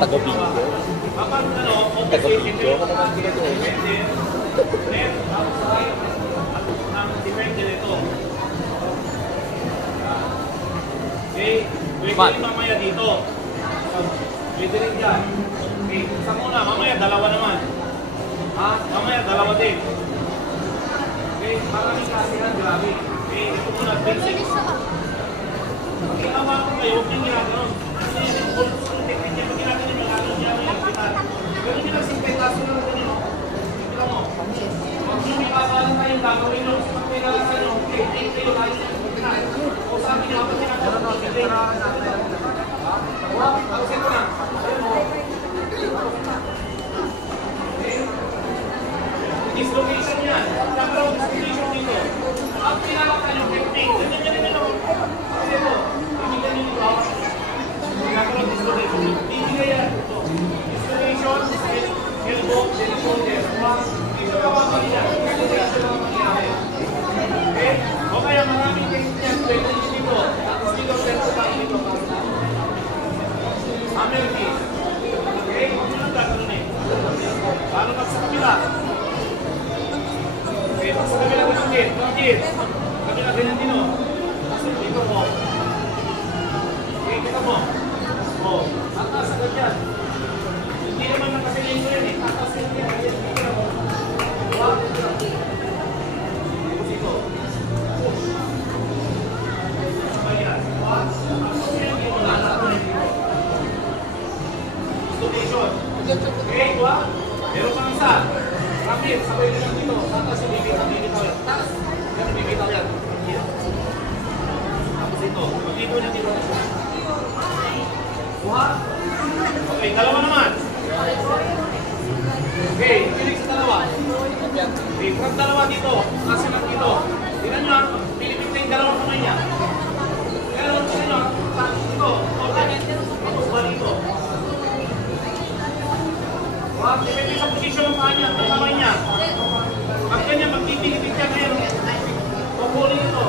Taga-video. Kapag ano, Taga-video ka naman ginagawa. ang depende nito. Okay, pwede rin mamaya dito. Pwede rin dyan. Okay, isa muna, mamaya dalawa naman. Ha? Mamaya dalawa din. Okay, maraming kasihan, grabe. Okay, ito muna, basic. Pag ginawa ko kayo, huwag niyong ginagawa. Kasi yung full technique niya, pag ginagawa niyo, magagawa niya yung kita. Ganun nila, simple kaso na rin yun. Tignan mo. Pag yung ipapala tayo, gagawin nyo, pag may nalasa nyo, okay, kayo tayo siya. O sa amin, kapag ginagawa nyo, okay. Tapos ito na. Ayun mo. Dislocation yan. Nagkaroon dislocation dito. Ang pinalakan yung technique. Ganyan ako. Kasi ito, ibigay nyo dito. Nagkaroon dislocation. Ibigay yan. Dislocation, elbow, then shoulder. Dito ka pa kanina. Dislocation lang mangyari. Okay? O kaya maraming technique yan. Pwede nyo dito. Tapos dito, dito pa dito. Hammer kick. Okay? Huwag nyo lang gagawin eh. Paano pag sa kabila? Okay, sa kabila ko ng gate. Kabila ganyan din o. Kasi dito mo. Okay, kita mo. O, tatas agad yan. Hindi naman nakasilin ko yan eh. Tatas yan yan. Kita mo. Tapos ito. Sabay yan. Dislocation. Okay, ito meron pang isa. Ramir, sabay na lang dito. Tatas yung bibitaw yan. Tatas. Ganun bibitaw yan. Tapos ito. Pag-ibo na dito. Kuha. Okay, dalawa naman. Okay, pilig sa dalawa. Okay, from dalawa dito. Kasi lang dito. Tingnan nyo, pilipit na yung dalawang kamay niya. Pero, sino? Ito. Tapos ba dito? Depende sa posisyon ng paa niya, ng kamay niya. Pag ganyan, magtitigit siya ngayon. Pupulin ito.